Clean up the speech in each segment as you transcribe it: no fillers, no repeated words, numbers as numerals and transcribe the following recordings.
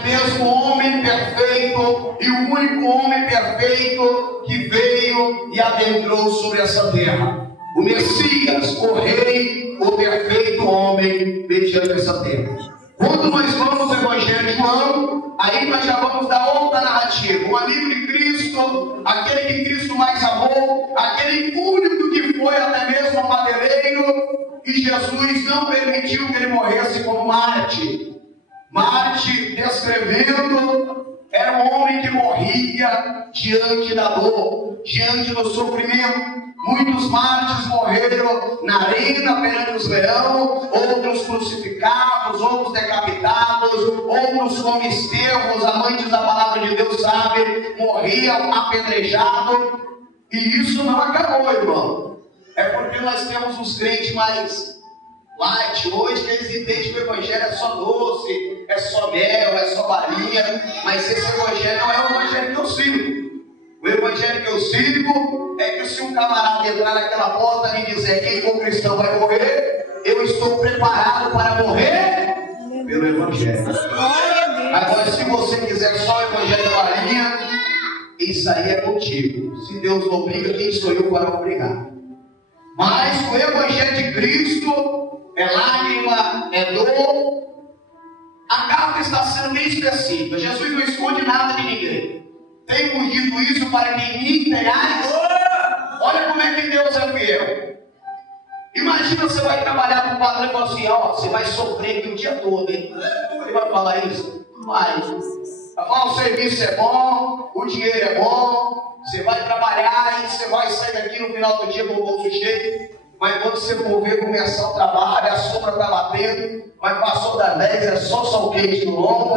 mesmo homem perfeito e o único homem perfeito que veio e adentrou sobre essa terra. O Messias, o Rei, o perfeito homem mediante essa terra. Quando nós vamos ao Evangelho de João, aí nós já vamos dar outra narrativa. O amigo de Cristo, aquele que Cristo mais amou, aquele único que foi até mesmo ao madeireiro, e Jesus não permitiu que ele morresse como Marte. Marte, descrevendo, era um homem que morria diante da dor, diante do sofrimento. Muitos mártires morreram na arena perante os leões, outros crucificados, outros decapitados, outros como Estevão, amantes da palavra de Deus, sabe, morriam apedrejados. E isso não acabou, irmão. É porque nós temos os crentes mais light hoje, que eles entendem que o evangelho é só doce, é só mel, é só balinha, mas esse evangelho não é o evangelho que eu sigo. O evangelho que eu sigo é que se um camarada entrar naquela porta e dizer quem for cristão vai morrer, eu estou preparado para morrer pelo evangelho. Agora, se você quiser só o evangelho da balinha, isso aí é contigo. Se Deus não obriga, quem sou eu para obrigar? Mas o evangelho de Cristo é lágrima, é dor. A carta está sendo bem específica. Jesus não esconde nada de ninguém. Tenho dito isso para que em mim tenhais. Olha como é que Deus é fiel. Imagina você vai trabalhar com o padrão e fala assim: ó, você vai sofrer aqui o dia todo, hein? Ele vai falar isso? Vai. Vai falar: o serviço é bom, o dinheiro é bom, você vai trabalhar e você vai sair daqui no final do dia com o bolso cheio. Mas quando você for ver começar o trabalho, a sombra está batendo, mas passou das 10, é só sol quente no lombo.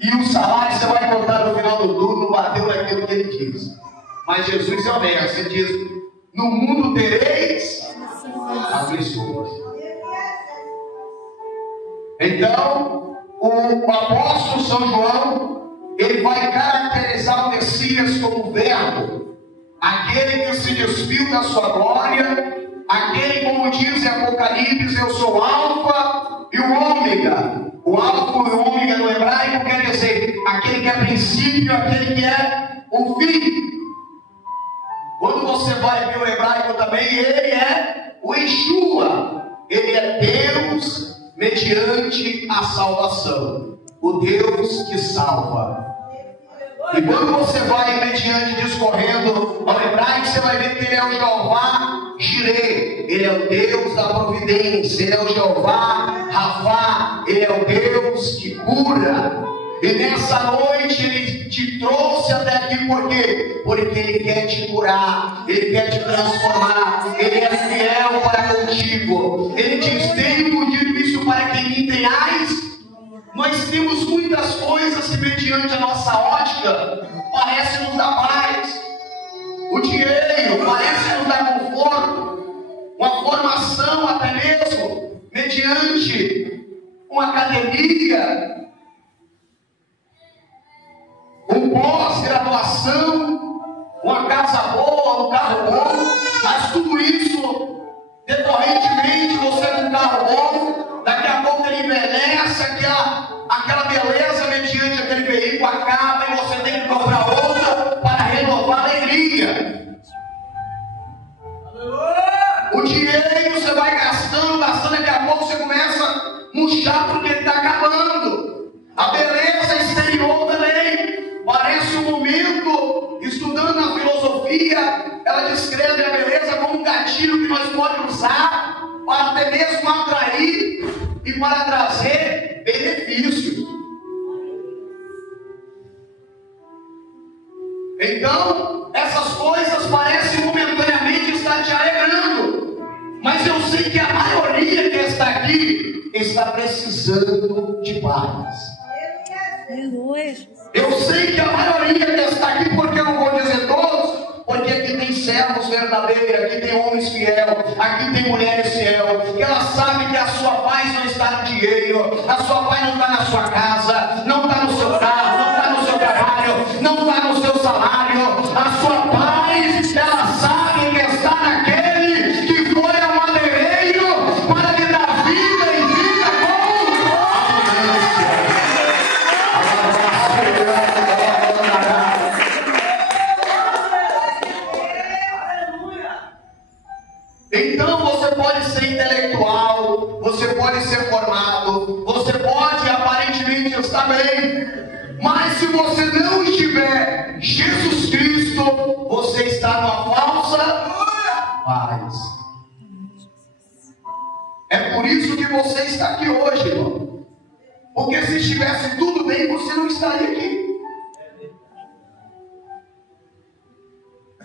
E o salário você vai contar no final do turno, não bateu naquilo que ele diz. Mas Jesus é honesto, ele diz: no mundo tereis aflições. Então, o apóstolo São João, ele vai caracterizar o Messias como verbo, aquele que se despiu da sua glória, aquele, como diz em Apocalipse: eu sou o Alfa e o Ômega. O alfa e o ômega no hebraico quer dizer aquele que é princípio, aquele que é o fim. Quando você vai ver o hebraico também, ele é o Yeshua. Ele é Deus mediante a salvação. O Deus que salva. E quando você vai mediante discorrendo ao hebraico, você vai ver que ele é o Jeová Jireh, ele é o Deus da providência, ele é o Jeová Rafá, ele é o Deus que cura. E nessa noite ele te trouxe até aqui por quê? Porque ele quer te curar, ele quer te transformar, ele é fiel para contigo. Ele diz: tenho dito isso para que em mim tenhais. Nós temos muitas coisas que, mediante a nossa ótica, parece nos dar paz. O dinheiro parece nos dar conforto. Uma formação, até mesmo, mediante uma academia, um pós-graduação, uma casa boa, um carro bom. Mas tudo isso, decorrentemente, você com um carro bom, daqui a pouco ele envelhece, aquela beleza mediante aquele veículo acaba e você tem que comprar outra para renovar a alegria. O dinheiro você vai gastando, daqui a pouco você começa a murchar porque ele está acabando. A beleza exterior também. Parece um momento, estudando a filosofia, ela descreve a beleza como um gatilho que nós podemos usar para até mesmo atrair e para trazer benefícios. Então, essas coisas parecem momentaneamente estar te alegrando, mas eu sei que a maioria que está aqui está precisando de paz. Eu sei que a maioria que está aqui, porque eu não vou dizer todos, porque aqui tem servos verdadeiros, aqui tem homens fiéis, aqui tem mulheres fiéis, que ela sabe que a sua paz não está no dinheiro, a sua paz não está na sua casa, não está no seu carro, não está no seu trabalho, não está no seu salário. A sua paz, ela sabe que está naquele que foi ao madeireiro para lhe dar vida e vida com abundância. está bem. Mas se você não estiver Jesus Cristo, você está numa falsa paz. É por isso que você está aqui hoje, irmão. Porque se estivesse tudo bem, você não estaria aqui.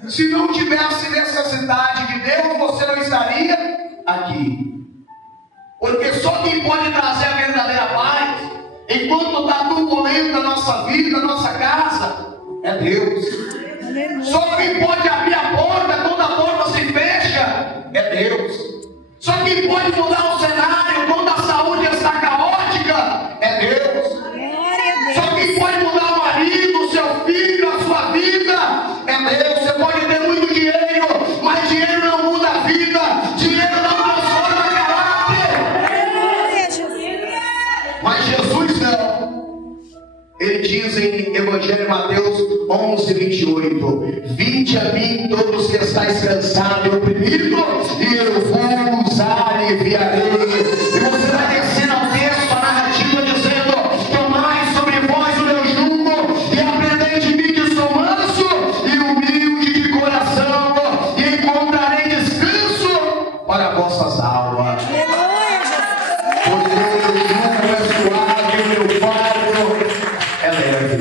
Se não tivesse necessidade de Deus, você não estaria aqui. Porque só quem pode trazer a verdadeira paz, enquanto está turbulenta a nossa vida, a nossa casa, é Deus. Só quem pode abrir a porta quando a porta se fecha, é Deus. Só quem pode mudar o cenário quando a saúde está caótica, é Deus. Só quem pode mudar o marido, o seu filho, a sua vida, é Deus. Você pode ter muito dinheiro, mas dinheiro não muda a vida, dinheiro não transforma caráter. Mas Jesus não. Ele diz em Evangelho de Mateus 11, 28: vinde a mim todos que estáis cansados e oprimidos, e eu vos aliviarei. E você vai descer ao texto, a narrativa, dizendo: tomai sobre vós o meu jugo e aprendei de mim, que sou manso e humilde de coração, e encontrarei descanso para vossas almas. Porque o meu jugo é suave e o meu fardo é leve.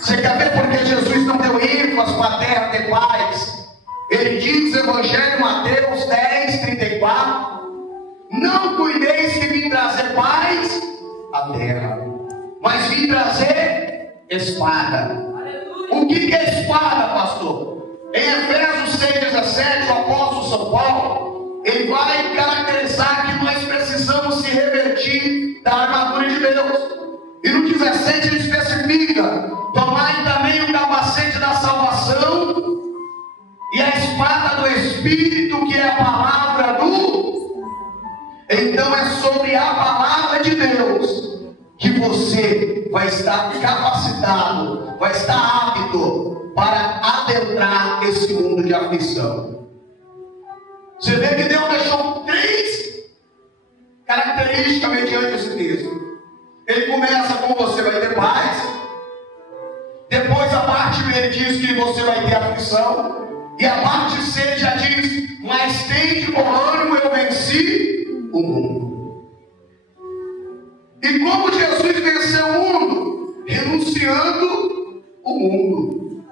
Você quer ver porque Jesus não deu ênfase para a terra ter paz? Ele diz, Evangelho de Mateus 10, 34: não cuideis que vim trazer paz à terra, mas vim trazer espada. O que é espada, pastor? Em Efésios 6,17, o apóstolo São Paulo, ele vai caracterizar que nós precisamos se revestir da armadura de Deus. E no 17 ele especifica: tomai também o capacete da salvação e a espada do Espírito, que é a palavra do... Então é sobre a palavra de Deus que você vai estar capacitado, vai estar apto para adentrar esse mundo de aflição. Você vê que Deus deixou 3 características mediante esse texto. Ele começa com: você vai ter paz. Depois a parte B ele diz que você vai ter aflição. E a parte C já diz: mas tende bom ânimo, eu venci o mundo. E como Jesus venceu o mundo? Renunciando o mundo.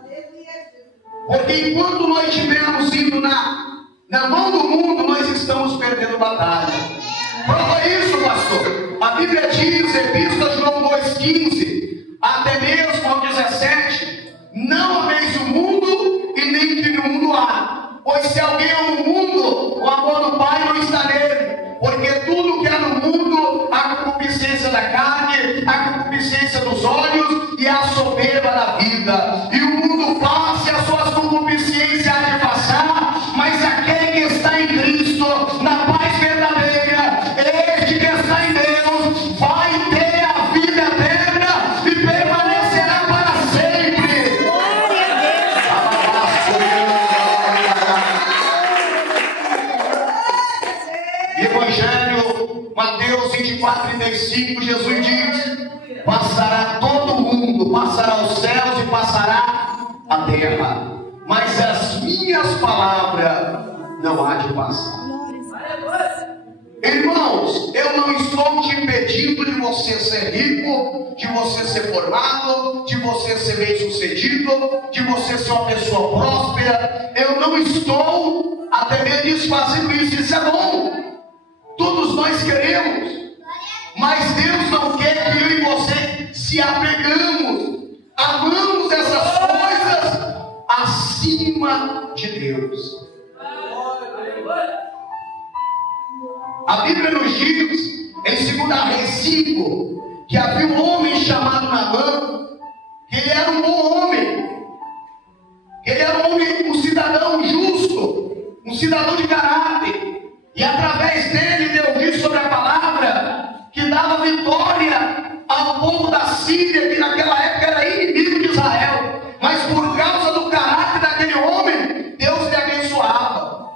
Porque enquanto nós estivermos indo na mão do mundo, nós estamos perdendo batalha. Prova isso, pastor. A Bíblia diz, Epístola de João 2,15 até mesmo ao 17: não ameis o mundo e nem que no mundo há. Pois se alguém ama o mundo, o amor do Pai não está nele. Porque tudo que há no mundo, a concupiscência da carne, a concupiscência dos olhos e a soberba da vida. E o mundo passa e as suas concupiscências há de passar, mas aquele que está em Cristo, na paz verdadeira, este que está em Deus, vai ter a vida eterna e permanecerá para sempre. Glória a Deus. Evangelho Mateus 24:35, Jesus diz: passará todo mundo, passará os céus e passará a terra, mas as minhas palavras não há de passar. Irmãos, eu não estou te impedindo de você ser rico, de você ser formado, de você ser bem sucedido, de você ser uma pessoa próspera. Eu não estou até mesmo fazendo isso. Isso é bom. Todos nós queremos. Mas Deus não quer que eu e você se apegamos, amamos essas coisas acima de Deus. A Bíblia nos diz em 2 Reis 5 que havia um homem chamado Naamã, que ele era um bom homem, ele era um homem, um cidadão justo, um cidadão de caráter, e através dele Deus disse sobre a palavra que dava vitória ao povo da Síria, que naquela época era inimigo de Israel, mas por causa do caráter daquele homem, Deus lhe abençoava.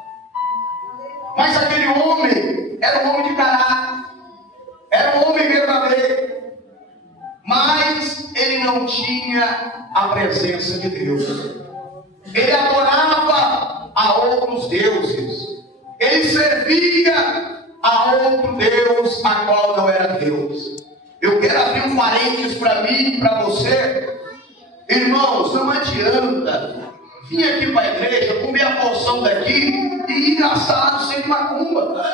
Mas aquele homem era um homem de caráter, era um homem verdadeiro. mas ele não tinha a presença de Deus. Ele adorava a outros deuses. Ele servia a outro Deus, a qual não era Deus. Eu quero abrir um parênteses para mim e para você. Irmãos, não adianta vir aqui para a igreja, comer a porção daqui e ir assado sem macumba.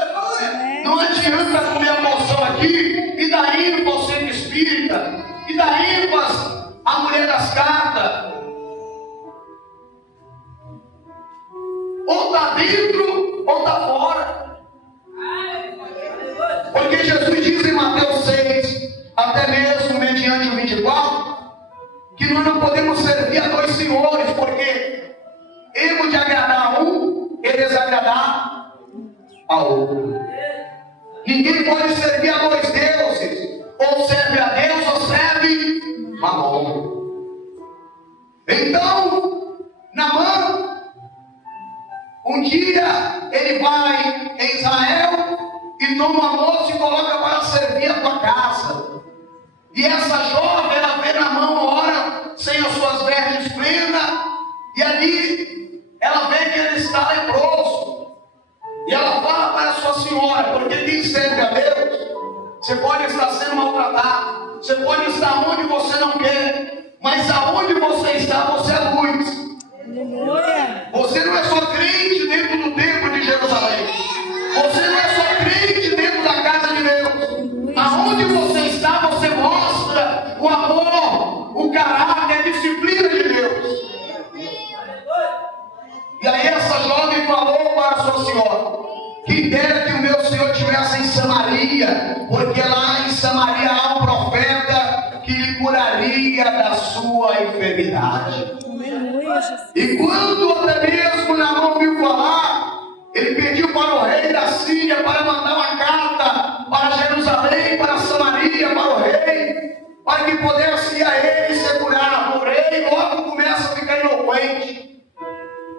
Não adianta comer a porção aqui e dar ênfase ao centro espírita, e dar ênfase à mulher das cartas. Ou está dentro ou está fora. Porque Jesus diz em Mateus 6, até mesmo mediante o 24, que nós não podemos servir a dois senhores, porque hemos de agradar a um e desagradar a outro. Ninguém pode servir a dois deuses, ou serve a Deus ou serve Mamon. Então, Naamã, um dia ele vai em Israel e toma uma moça e coloca para servir a tua casa. E essa jovem, ela vê Naamã uma hora sem as suas vestes plenas, e ali ela vê que ele está leproso. E ela fala para a sua senhora, porque quem serve a Deus, você pode estar sendo maltratado, você pode estar onde você não quer, mas aonde você está, você é luz. Você não é só crente dentro do templo de Jerusalém, você não é só crente dentro da casa de Deus. Aonde você está, você mostra o amor, o caráter, a disciplina de Deus. E aí essa jovem falou para a sua senhora: quem dera que o meu senhor estivesse em Samaria, porque lá em Samaria há um profeta que lhe curaria da sua enfermidade. E quando até mesmo Naamã ouviu falar, ele pediu para o rei da Síria para mandar uma carta para Jerusalém, para Samaria, para o rei, para que pudesse ir a ele ser curado. O rei logo começa a ficar eloquente,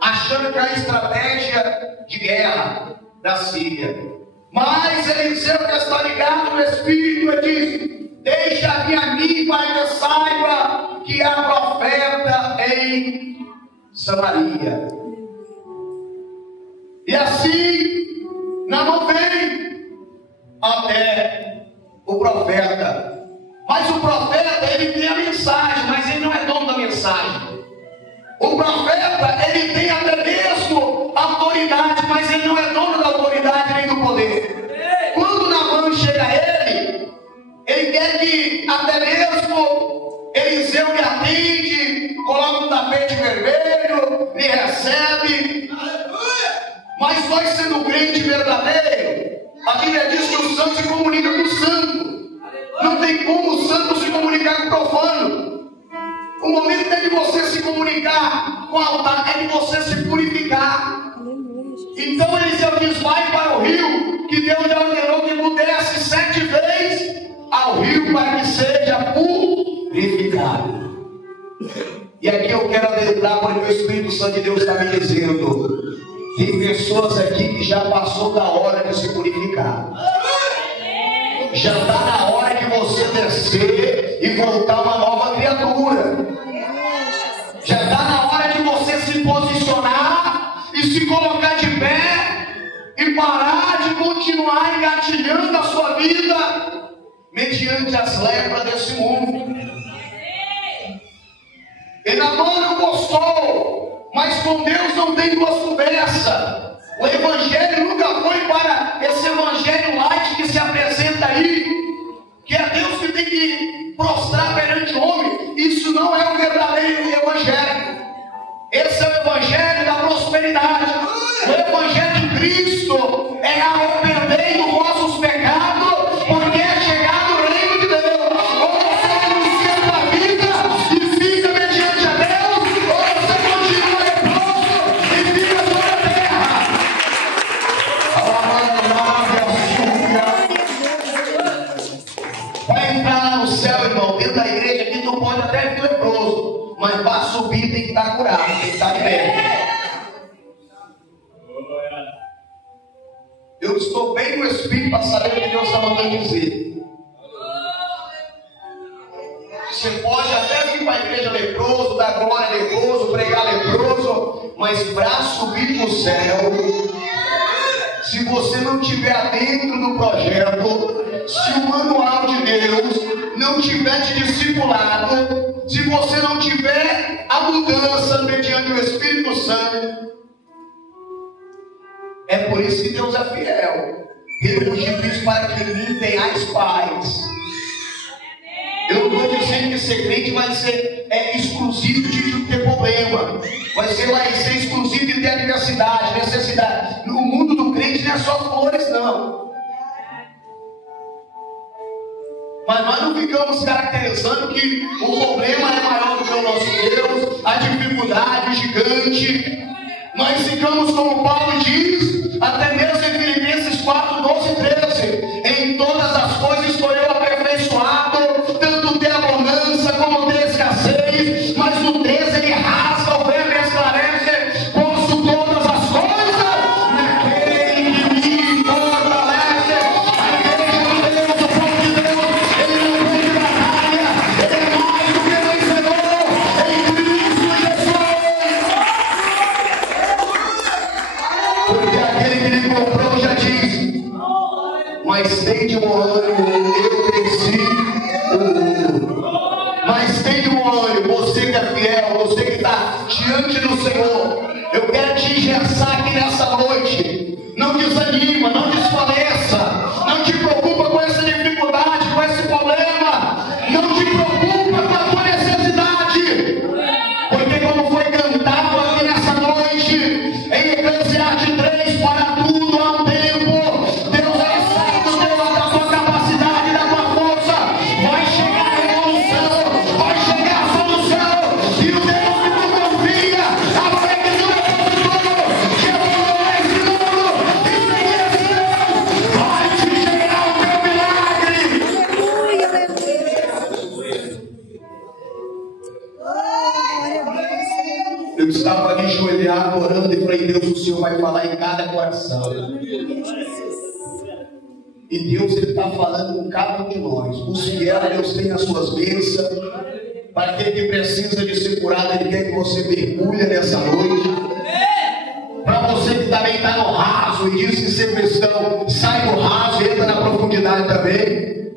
achando que é a estratégia de guerra da Síria. Mas Eliseu, que está ligado no Espírito, ele diz: deixa vir a mim para que eu saiba que há profeta em Samaria. E assim Naamã vem até o profeta. Mas o profeta, ele tem a mensagem, mas ele não é dono da mensagem. O profeta, ele tem até mesmo autoridade, mas ele não é dono da autoridade nem do poder. Quando Naamã chega a ele quer que até mesmo Eliseu lhe atende, coloca um tapete vermelho, lhe recebe. Mas nós, sendo crente verdadeiro, a Bíblia diz que o santo se comunica com o santo. Não tem como o santo se comunicar com o profano. O momento é de você se comunicar com o altar, é de você se purificar. Então Eliseu diz: vai para o rio, que Deus já ordenou que tu desce 7 vezes ao rio para que seja purificado. E aqui eu quero adentrar, porque o Espírito Santo de Deus está me dizendo: tem pessoas aqui que já passou da hora de se purificar. Já está na hora de você descer e voltar uma nova criatura. Já está na hora de você se posicionar e se colocar de pé e parar de continuar engatilhando a sua vida mediante as lepras desse mundo. E Naamã não gostou, mas com Deus não tem duas conversas. O evangelho nunca foi para esse evangelho light que se apresenta aí, que é Deus que tem que prostrar perante o homem. Isso não é o verdadeiro evangelho. Esse é o evangelho da prosperidade. O evangelho de Cristo é arrependei dos vossos pecados, porque é chegado o reino de Deus. Ou você anuncia a tua vida e fica mediante a Deus, ou você continua leproso e fica sobre a terra. Vai entrar no céu, irmão, dentro da igreja aqui tu pode até vir leproso, mas para subir tem que estar curado, tem que estar de pé. Eu estou bem no Espírito para saber o que Deus está mandando dizer. Você pode até vir para a igreja leproso, dar glória a leproso, pregar leproso, mas para subir no céu, se você não estiver dentro do projeto, se o manual de Deus não tiver te discipulado, se você não tiver a mudança mediante o Espírito Santo, é por isso que Deus é fiel. Ele nos diz para que em mim tenhais paz. Eu não estou dizendo que ser crente vai ser exclusivo de ter problema, vai ser exclusivo de ter adversidade, necessidade. No mundo do crente não é só flores, não. Mas nós não ficamos caracterizando que o problema é maior do que o nosso Deus, a dificuldade, o gigante. Nós ficamos, como Paulo diz, até mesmo em Filipenses 4, 12 e 13: em todas as coisas estou eu aperfeiçoado, tanto ter abundância como ter escassez. Mas no 13 ele rasga o verbo e esclarece: posso todas as coisas naquele que me fortalece. A igreja de Deus, o povo de Deus, ele não vem de batalha, ele é mais do que vencedor em Cristo Jesus. Porque aquele que lhe comprou já diz: mas tem de bom ânimo, eu venci o mundo. Mas tem de bom ânimo, você que é fiel, você que está diante do Senhor. Eu quero te engessar aqui nessa noite. Não desanima, não desfaleça, não te preocupa com essa dificuldade, com esse problema. Não te preocupa com a tua necessidade. Porque como foi cantado aqui nessa noite, em Eclesiastes 3, para tudo há um tempo. Deus é certo, Deus da tua capacidade, da tua força. Vai chegar a revolução, vai chegar a solução. E o Deus que tu confia, a fé que tu depositou, que evoluiu esse mundo, e sem esse Deus, vai te chegar o teu milagre. Eu estava ali ajoelhado, orando, e falei: Deus, o Senhor vai falar em cada coração. E Deus está falando com cada um de nós. Os fiéis, Deus tem as suas bênçãos. Para aquele que precisa de ser curado, Ele quer que você mergulhe nessa noite. Para você que também está no raso e diz que ser cristão, sai do raso e entra na profundidade também.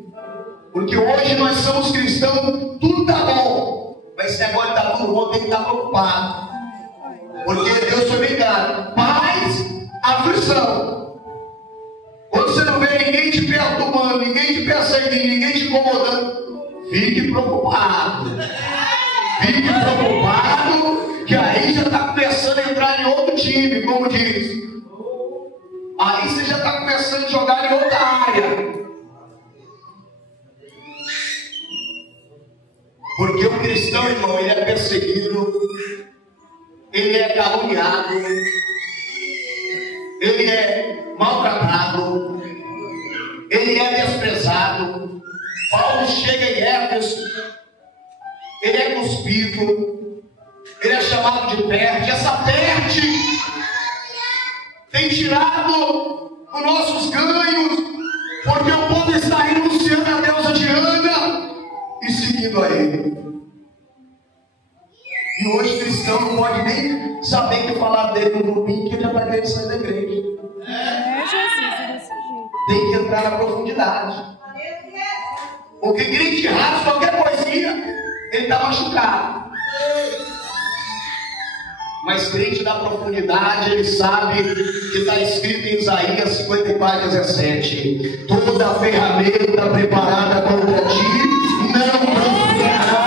Porque hoje nós somos cristãos, tudo está bom. Mas se agora está tudo bom, tem que estar preocupado. Porque Deus foi bem claro: paz, aflição. Quando você não vê ninguém te perturbando, ninguém te perseguindo, ninguém te incomodando, fique preocupado. Fique preocupado, que aí já está começando a entrar em outro time, como diz. Aí você já está começando a jogar em outra área. Porque o cristão, irmão, ele é perseguido, ele é caluniado, ele é maltratado, ele é desprezado. Paulo chega em Éfeso, ele é cuspido, ele é chamado de perde. Essa perde tem tirado os nossos ganhos, porque o povo está renunciando a Deus, a Diana, e seguindo a Ele. E hoje o cristão não pode nem saber que falar dele no grupinho, que ele já está querendo sair da igreja. Tem que entrar na profundidade. Porque crente raso, qualquer coisinha, ele está machucado. Mas crente da profundidade, ele sabe que está escrito em Isaías 54, 17: toda ferramenta preparada contra ti não prosperará.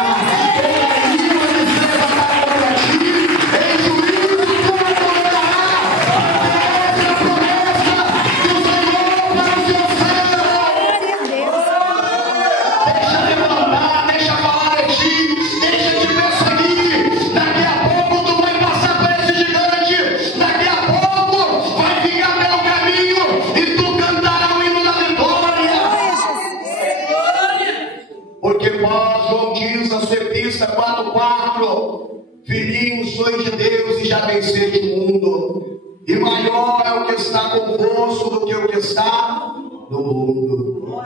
Filhinhos, sois de Deus e já venceste o mundo. E maior é o que está convosco do que o que está no mundo.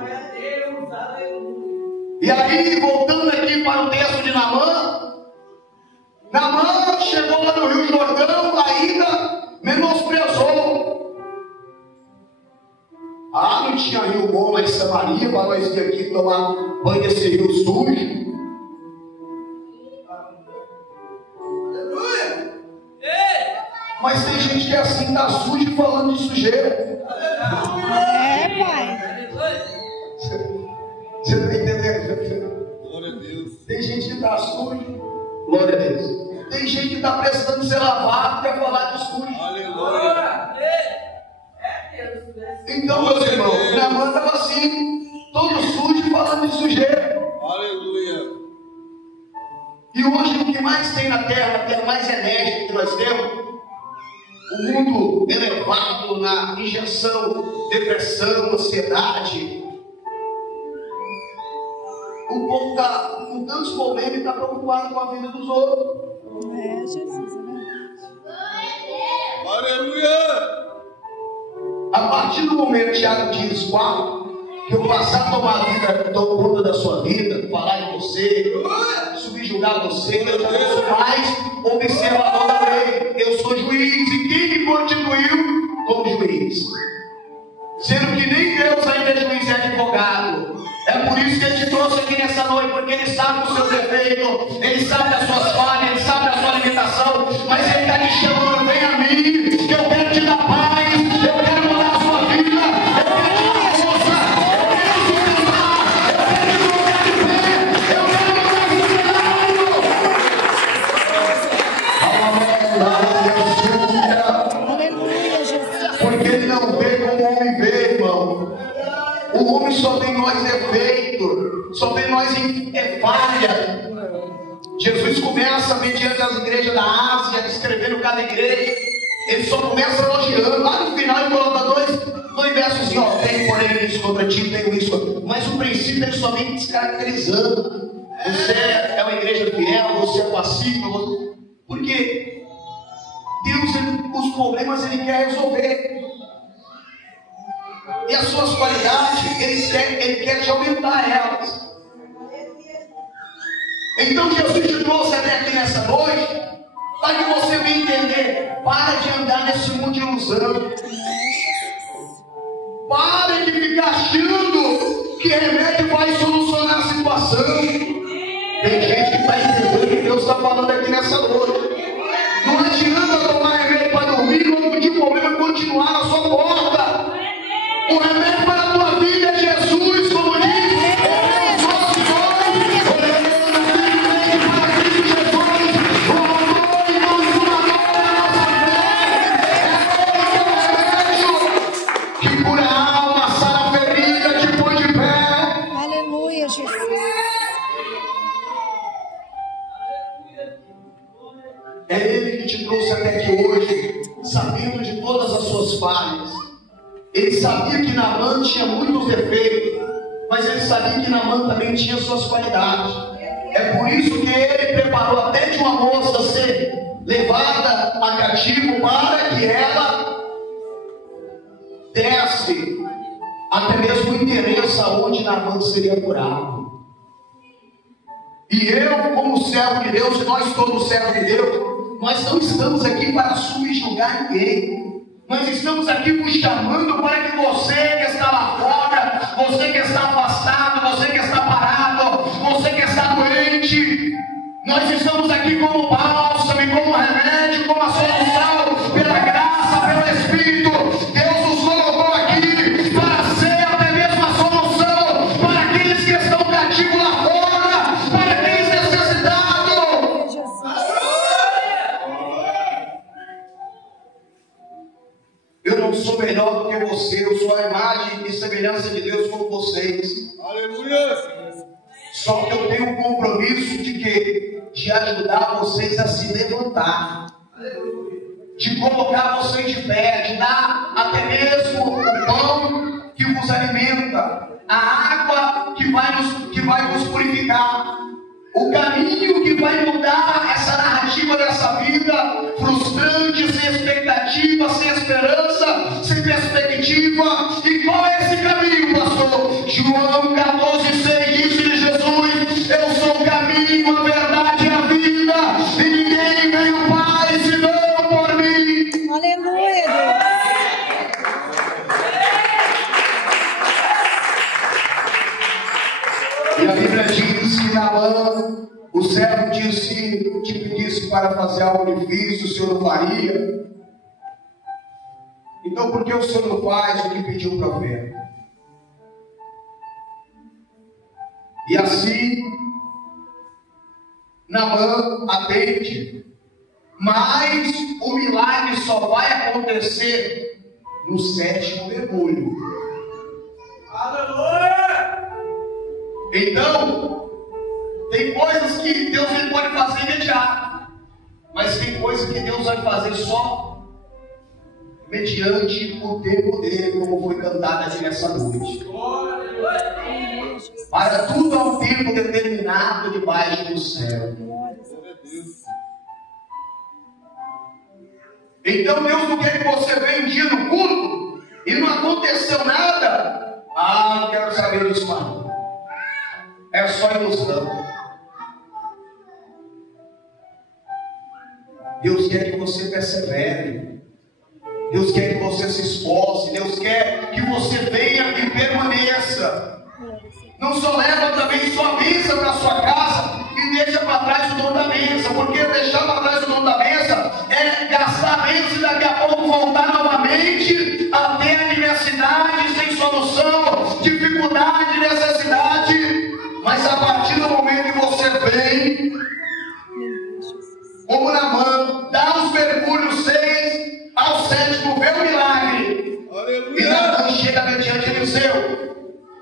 E aí, voltando aqui para tomar banho nesse rio sujo. Mas tem gente que é assim, está sujo falando de sujeira. Pai. Você não está entendendo? Glória a Deus. Tem gente que está sujo. Glória a Deus. Tem gente que está precisando ser lavado e quer falar de sujo. Aleluia. Então, meus irmãos, minha mãe estava assim, todo sujo falando de sujeira. Aleluia. E hoje o que mais tem na terra, a terra mais enérgica que nós temos, o mundo elevado na injeção, depressão, ansiedade. O povo está com tantos problemas e está preocupado com a vida dos outros. Jesus, é verdade. Aleluia. A partir do momento, Tiago diz 4, que eu passar a tomar conta da sua vida, falar em você, subjugar você, eu já não sou mais observador da lei, eu sou juiz, e quem me constituiu como juiz? Sendo que nem Deus ainda é juiz e advogado. É por isso que Ele te trouxe aqui nessa noite, porque Ele sabe os seus defeitos, Ele sabe das suas falhas, Ele sabe da sua limitação, mas Ele está te chamando, vem a mim, que eu quero te dar paz, eu quero mudar a sua vida, eu quero te dar força, eu quero te sustentar, eu quero te colocar de pé, eu quero mudar o seu Aleluia, Jesus. porque Ele não vê como o homem vê, irmão. O homem só vê em nós defeito, só vê em nós em falha. Jesus começa, mediante as igrejas da Ásia, descrevendo cada igreja. Ele só começa elogiando. Lá no final ele coloca dois versos assim, ó, tem porém isso contra ti, tem isso. Mas o princípio ele só vem descaracterizando. Você é uma igreja fiel, você é pacífico. Porque Deus, os problemas Ele quer resolver. E as suas qualidades, Ele quer te aumentar elas. Então Jesus te trouxe até aqui nessa noite, para que você venha entender. Para de andar nesse mundo de ilusão. Para de ficar achando que remédio vai solucionar a situação. Tem gente que está entendendo o que Deus está falando aqui nessa noite. Não adianta tomar remédio para dormir quando o problema continuar na sua porta. O remédio para a tua vida é Jesus, como diz o nosso Senhor. Olhando para Cristo Jesus, o autor e consumador da nossa fé. É o remédio que cura a alma, sara a ferida, te põe de pé. Aleluia, Jesus. É Ele que te trouxe até aqui hoje, sabendo de todas as suas falhas. Ele sabia que Naamã tinha muitos defeitos, mas ele sabia que Naamã também tinha suas qualidades. É por isso que ele preparou até de uma moça ser levada a cativo para que ela desse até mesmo o endereço aonde Naamã seria curado. E eu, como servo de Deus, e nós todos servos de Deus, nós não estamos aqui para subjugar ninguém. Nós estamos aqui vos chamando para que você que está lá fora, você que está afastado, você que está parado, você que está doente, nós estamos aqui como bálsamo e como remédio, como a solução, pela graça, pelo Espírito. Deus nos colocou aqui para ser até mesmo a solução para aqueles que estão cativos lá fora, para aqueles necessitados. Eu não sou melhor do que você, eu sou a imagem e semelhança de Deus como vocês. Aleluia. Só que eu tenho um compromisso de quê? De ajudar vocês a se levantar. De colocar vocês de pé, de dar até mesmo o pão que vos alimenta, a água que vai vos purificar, o caminho que vai mudar essa narrativa dessa vida frustrante, sem expectativa, sem esperança, sem perspectiva. E qual é esse caminho, pastor? João 14,6 disse-lhe Jesus: eu sou o caminho, a verdade e a vida, e ninguém vem ao Pai senão por mim. Aleluia, Deus. o servo te pedisse para fazer algo difícil, o senhor não faria? Então por que o senhor não faz o que pediu o profeta? E assim, Naamã atende, mas o milagre só vai acontecer no 7º mergulho. Aleluia! Então, tem coisas que Deus ele pode fazer imediato, mas tem coisas que Deus vai fazer só mediante o tempo dele, como foi cantado aqui nessa noite. Para tudo há um tempo determinado debaixo do céu. Então Deus não quer que você venha um dia no culto e não aconteceu nada. Ah, não quero saber disso, mano. É só ilusão. Deus quer que você persevere. Deus quer que você se esforce. Deus quer que você venha e permaneça. Não só leva também sua mesa para sua casa e deixa para trás o dono da mesa, porque deixar para trás o dono da mesa é gastar a mesa e daqui a pouco voltar novamente a ter adversidade sem solução, dificuldade, necessidade. Mas a partir do momento que você vem, como Naamã, dá os mergulhos 6 ao 7º, vê o milagre. Aleluia. E Naamã chega mediante Eliseu.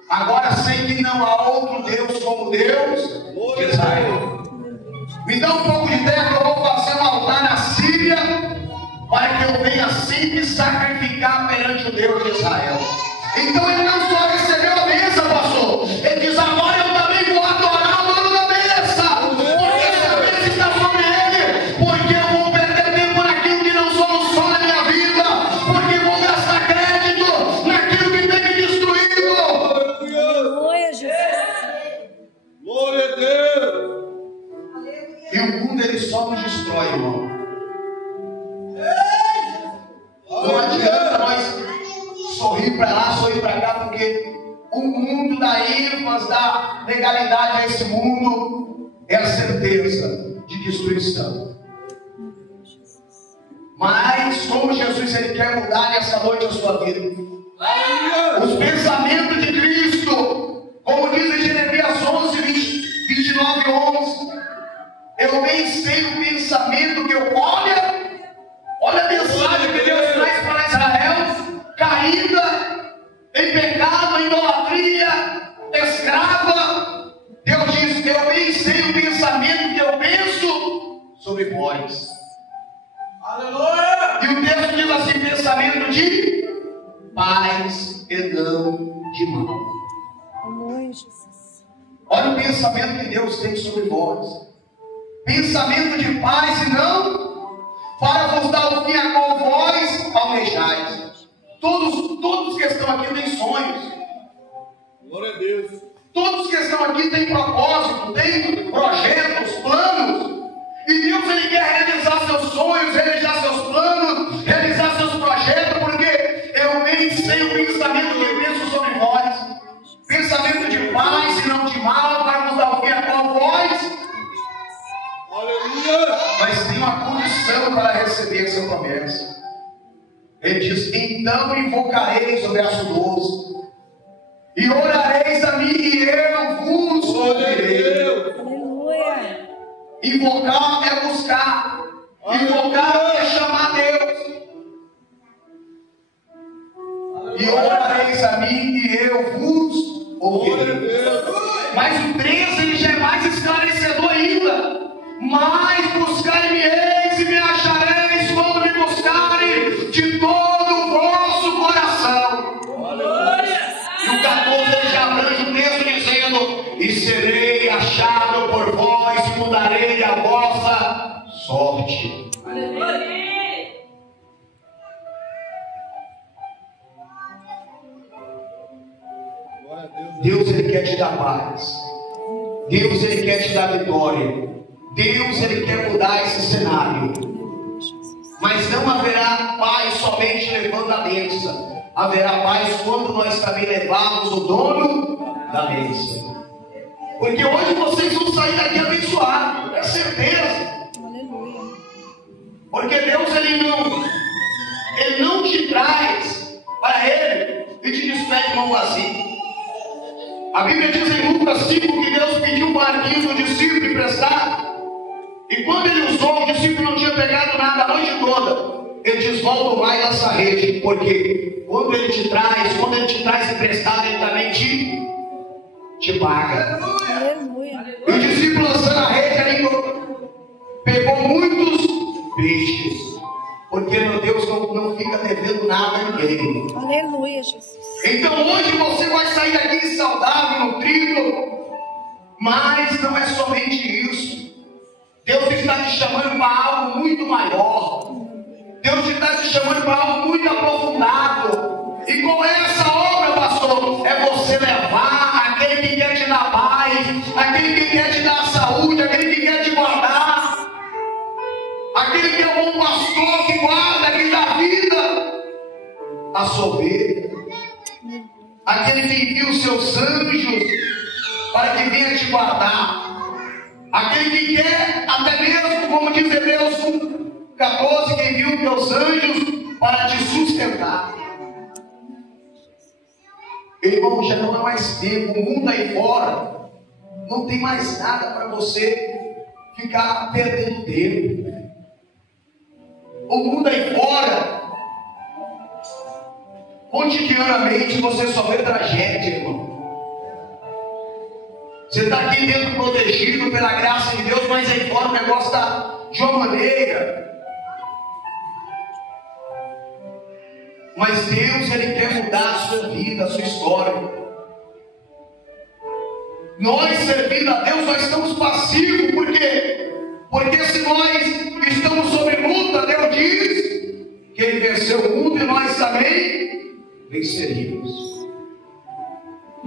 Agora sei que não há outro Deus como Deus de Israel. Me dá um pouco de terra que eu vou fazer um altar na Síria, para que eu venha sempre sacrificar perante o Deus de Israel. Então ele não só recebeu a bênção, pastor, ele diz: agora eu também vou adorar o dono da bênção, porque essa bênção está sobre ele, porque eu vou perder tempo naquilo que não soluciona a minha vida, porque vou gastar crédito naquilo que tem me destruído. Aleluia, Jesus. Glória a Deus. E o mundo ele só nos destrói, irmão. Não adianta nós sorrir para lá, sorrir para cá, porque o mundo dá ênfase, dá legalidade a esse mundo, é a certeza de destruição. Mas como Jesus ele quer mudar nessa noite a sua vida, os pensamentos de Cristo, como diz em Jeremias 11, 29 e 11, eu bem sei o pensamento que eu olha a mensagem que Deus traz para Israel, caída, em pecado, em idolatria, escrava. Deus diz: eu bem sei o pensamento que eu penso sobre vós. Aleluia! E o texto diz assim: pensamento de paz e não de mal. Aleluia, Jesus. Olha o pensamento que Deus tem sobre vós. Pensamento de paz e não para vos dar o fim a qual vós almejais. Todos que estão aqui têm sonhos. Glória a Deus. Todos que estão aqui têm propósito, têm projetos, planos. E Deus ele quer realizar seus sonhos, realizar seus planos, realizar seus projetos, porque eu bem sei o pensamento que penso sobre vós. Pensamento de paz e não de mal, para vos dar o fim a qual vós. Aleluia! Mas tem uma condição para receber essa promessa. Ele diz: então invocareis, o verso 12, e orareis a mim e eu vos ouvirei. Aleluia. Invocar é buscar, invocar é chamar Deus. E orareis a mim e eu vos ouvirei. Mas o 13 ele já é mais esclarecedor ainda. Mas buscar-me-eis e me achareis quando me buscarem de todo o vosso coração. E o 14 ele já abrange o texto dizendo: e serei achado por vós e mudarei a vossa sorte. Deus ele quer te dar paz. Deus ele quer te dar vitória. Deus ele quer mudar esse cenário. Mas não haverá paz somente levando a mesa. Haverá paz quando nós também levarmos o dono da mesa. Porque hoje vocês vão sair daqui abençoados. Porque Deus ele não te traz para Ele e te despede de mão vazia. A Bíblia diz em Lucas 5 que Deus pediu um barquinho do discípulo emprestado. E quando ele usou, o discípulo não tinha pegado nada a noite toda. Ele diz: volta lá e lança a rede. Porque quando ele te traz emprestado, ele também te paga. Aleluia. E o discípulo lançando a rede, ele pegou muitos peixes. Porque meu Deus não fica devendo nada a ninguém. Aleluia, Jesus. Então hoje você vai sair daqui saudável, nutrido. Mas não é somente isso. Deus está te chamando para algo muito maior. Deus está te chamando para algo muito aprofundado. E qual é essa obra, pastor? É você levar aquele que quer te dar paz, aquele que quer te dar saúde, aquele que quer te guardar, aquele que é o bom pastor que guarda, que dá vida a sua ovelha, aquele que envia os seus anjos para que venha te guardar, aquele que quer, até mesmo, como diz Hebreus 14, que envia os teus anjos para te sustentar. Irmão, já não há mais tempo. O mundo aí fora não tem mais nada para você ficar perdendo tempo. O mundo aí fora, cotidianamente, você só vê tragédia, irmão. Você está aqui dentro protegido pela graça de Deus, mas aí fora o negócio está de uma maneira. Mas Deus, Ele quer mudar a sua vida, a sua história. Nós, servindo a Deus, nós estamos passivos. Por quê? Porque se nós estamos sob luta, Deus diz que Ele venceu o mundo e nós também venceríamos.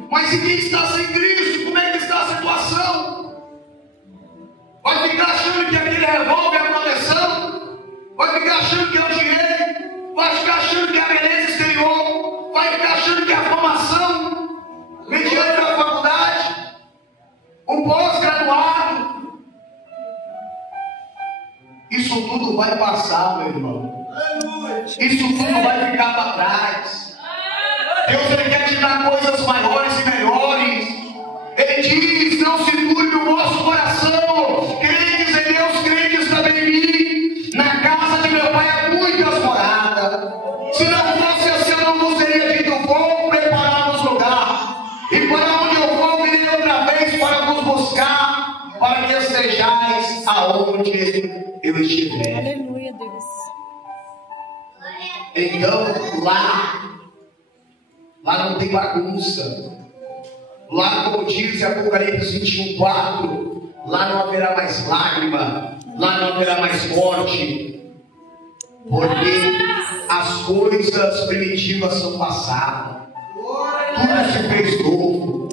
Mas se quem está sem Cristo, como é que está a situação? Vai ficar achando que aquele revólver é a proteção? Vai ficar achando que é o dinheiro? Vai ficar achando que é a beleza exterior? Vai ficar achando que é a formação mediante a faculdade? Um pós-graduado? Isso tudo vai passar, meu irmão. Isso tudo vai ficar para trás. Deus, Ele quer te dar coisas maiores e melhores. Ele diz: não se turbe o vosso coração. Credes em Deus, credes também em mim. Na casa de meu Pai há muitas moradas. Se não fosse assim, eu não vos teria dito: vou preparar-vos lugar. E para onde eu vou, virei outra vez para vos buscar, para que estejais aonde eu estiver. Aleluia, Deus. Então, lá não tem bagunça. Lá, como diz Apocalipse 21:4, lá não haverá mais lágrima, lá não haverá mais morte, porque as coisas primitivas são passadas, tudo se fez novo.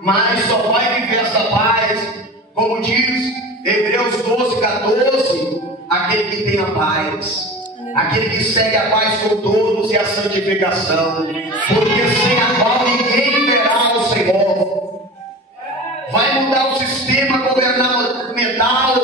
Mas só vai viver essa paz, como diz Hebreus 12:14, aquele que tem a paz. Aquele que segue a paz com todos e a santificação, porque sem a qual ninguém verá o Senhor. Vai mudar o sistema governamental,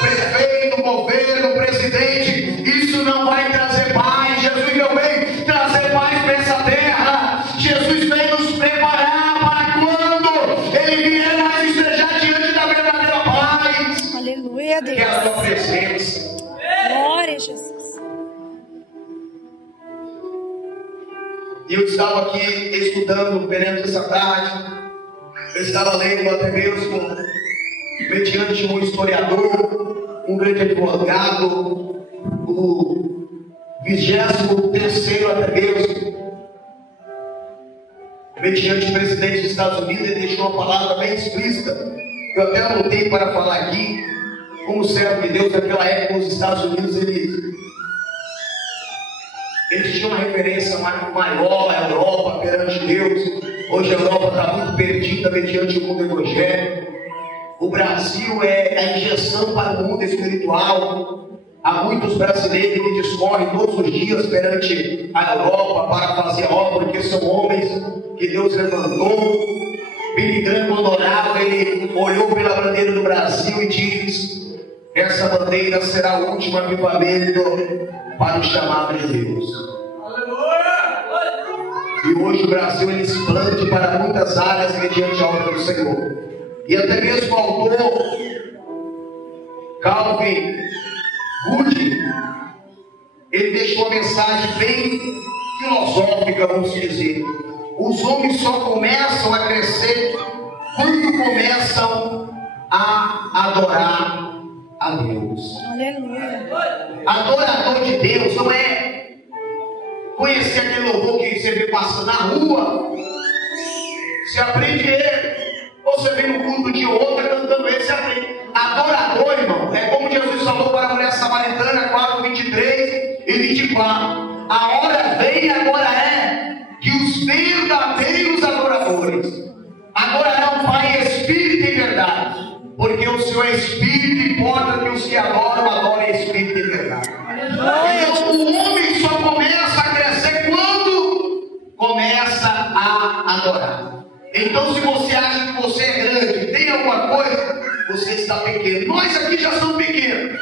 prefeito, governo, presidente. Isso não vai trazer paz. Jesus não veio trazer paz para essa terra. Jesus veio nos preparar para quando Ele vier, nós estejar diante da verdadeira paz. Aleluia, Deus. Que é a sua presença. Glória a Jesus. E eu estava aqui estudando perante essa tarde. Eu estava lendo até mesmo mediante um historiador, um grande advogado, o 23º até mesmo, mediante o presidente dos Estados Unidos. Ele deixou uma palavra bem explícita. Eu até anotei para falar aqui. Como servo de Deus, naquela época os Estados Unidos eles tinham uma referência maior à Europa perante Deus. Hoje a Europa está muito perdida mediante o mundo evangélico. O Brasil é a injeção para o mundo espiritual. Há muitos brasileiros que discorrem todos os dias perante a Europa para fazer a obra, porque são homens que Deus levantou. Billy Graham, quando orava, ele olhou pela bandeira do Brasil e diz: essa bandeira será o último avivamento para o chamado de Deus. E hoje o Brasil ele expande para muitas áreas mediante a obra do Senhor. E até mesmo o autor Calvin Wood, ele deixou uma mensagem bem filosófica, vamos dizer. Os homens só começam a crescer quando começam a adorar a Deus. Aleluia. Adorador de Deus não é conhecer aquele louvor que você vê passando na rua, você aprende ele, ou você vem no culto de outra cantando ele, você aprende. Adorador, irmão, é como Jesus falou para a mulher samaritana, 4:23 e 24. A hora vem e agora é que os verdadeiros adoradores adorarão o Pai em espírito e verdade, porque o Senhor é espírito, importa que os que adoram, adorem em espírito e verdade. Então o homem só começa a crescer quando começa a adorar. Então se você acha que você é grande, tem alguma coisa, você está pequeno. Nós aqui já somos pequenos,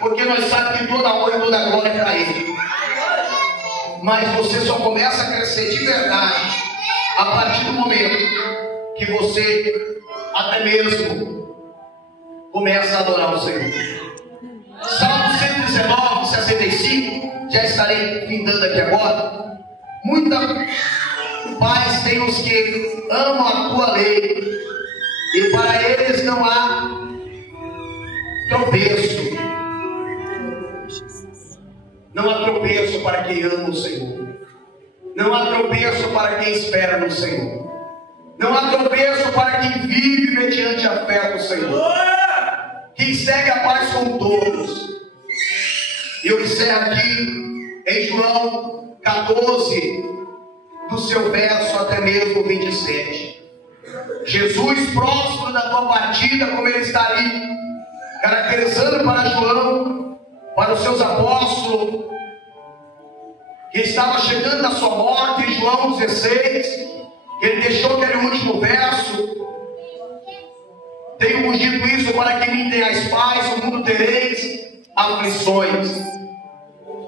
porque nós sabemos que toda a honra e toda a glória é para Ele. Mas você só começa a crescer de verdade a partir do momento que você até mesmo começa a adorar o Senhor. Salmo 119, 65, já estarei findando aqui agora. Muita paz tem os que amam a tua lei, e para eles não há tropeço. Não há tropeço para quem ama o Senhor. Não há tropeço para quem espera no Senhor. Não há tropeço para quem vive mediante a fé no Senhor. Quem segue a paz com todos. Eu encerro aqui em João 14, do seu verso até mesmo 27. Jesus, próximo da tua partida, como ele está ali, caracterizando para João, para os seus apóstolos, que estava chegando na sua morte, em João 16, que ele deixou aquele último verso: tenho-vos dito isso para que me tenhais paz, no mundo tereis aflições,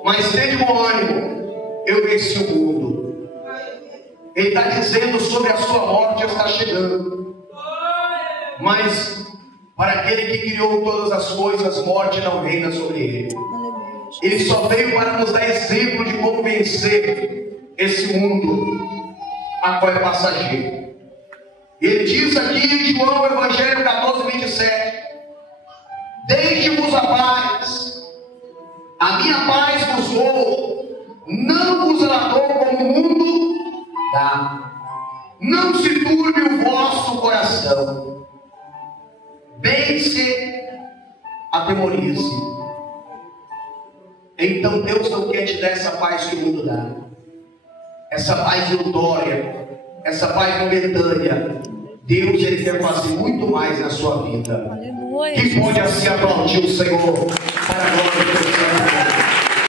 mas tende bom ânimo, eu venci o mundo. Ele está dizendo sobre a sua morte está chegando, mas para aquele que criou todas as coisas, morte não reina sobre ele. Ele só veio para nos dar exemplo de como vencer esse mundo, a qual é passageiro. Ele diz aqui em João, Evangelho 14, 27: deixe-vos a paz, a minha paz vos dou, não vos a dou como o mundo dá. Não se turbe o vosso coração, bem se atemorize. Então Deus não quer te dar essa paz que o mundo dá, essa paz ilusória, essa paz momentânea. Deus, ele quer fazer muito mais na sua vida. Aleluia. Que pode assim aplaudir o Senhor para